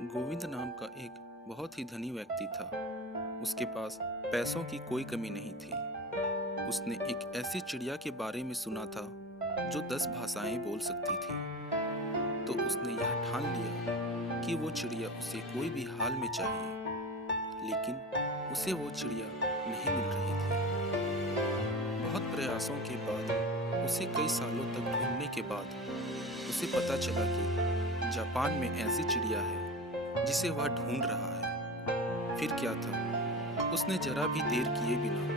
गोविंद नाम का एक बहुत ही धनी व्यक्ति था। उसके पास पैसों की कोई कमी नहीं थी। उसने एक ऐसी चिड़िया के बारे में सुना था जो 10 भाषाएं बोल सकती थी। तो उसने यह ठान लिया कि वो चिड़िया उसे कोई भी हाल में चाहिए। लेकिन उसे वो चिड़िया नहीं मिल रही थी। बहुत प्रयासों के बाद, उसे कई सालों तक ढूंढने के बाद उसे पता चला कि जापान में ऐसी चिड़िया है जिसे वह ढूंढ रहा है। फिर क्या था, उसने जरा भी देर किए बिना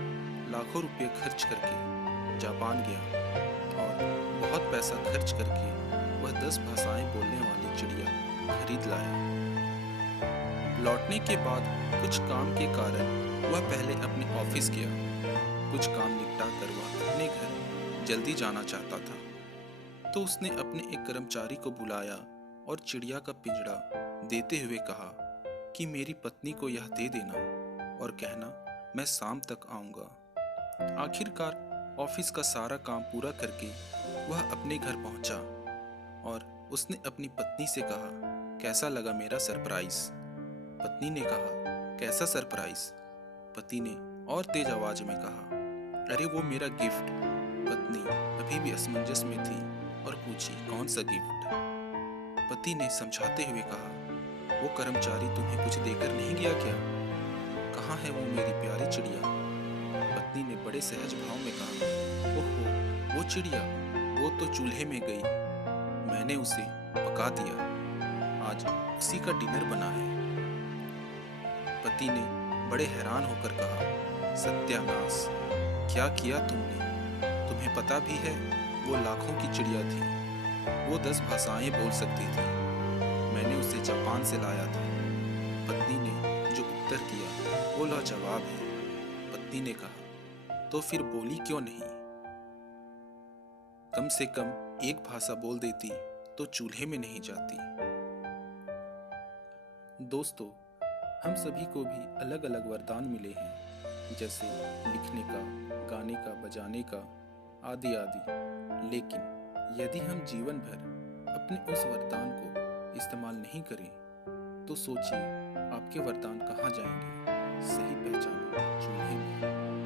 लाखों रुपए खर्च करके जापान गया और बहुत पैसा खर्च करके वह 10 भाषाएं बोलने वाली चिड़िया खरीद लाया। लौटने के बाद कुछ काम के कारण वह पहले अपने ऑफिस गया। कुछ काम निपटा कर वह अपने घर जल्दी जाना चाहता था। तो उसने अपने एक कर्मचारी को बुलाया और चिड़िया का पिंजड़ा देते हुए कहा कि मेरी पत्नी को यह दे देना और कहना मैं शाम तक आऊँगा। आखिरकार ऑफिस का सारा काम पूरा करके वह अपने घर पहुंचा और उसने अपनी पत्नी से कहा, कैसा लगा मेरा सरप्राइज? पत्नी ने कहा, कैसा सरप्राइज? पति ने और तेज आवाज में कहा, अरे वो मेरा गिफ्ट। पत्नी अभी भी असमंजस में थी और पूछी, कौन सा गिफ्ट? पति ने समझाते हुए कहा, वो कर्मचारी तुम्हें कुछ देकर नहीं गया क्या? कहाँ है वो मेरी प्यारी चिड़िया? पत्नी ने बड़े सहज भाव में कहा, ओहो, वो चिड़िया, वो तो चूल्हे में गई। मैंने उसे पका दिया, आज उसी का डिनर बना है। पति ने बड़े हैरान होकर कहा, सत्यानाश, क्या किया तुमने? तुम्हें पता भी है वो लाखों की चिड़िया थी, वो 10 भाषाएं बोल सकती थी। मैंने उसे जापान से लाया था। पत्नी ने जो उत्तर दिया वो लाजवाब है। पत्नी ने कहा, तो फिर बोली क्यों नहीं? कम से कम एक भाषा बोल देती तो चूल्हे में नहीं जाती। दोस्तों, हम सभी को भी अलग अलग वरदान मिले हैं, जैसे लिखने का, गाने का, बजाने का, आदि आदि। लेकिन यदि हम जीवन भर अपने उस वरदान को इस्तेमाल नहीं करें तो सोचिए आपके वरदान कहाँ जाएंगे? सही पहचाना, चूल्हे में।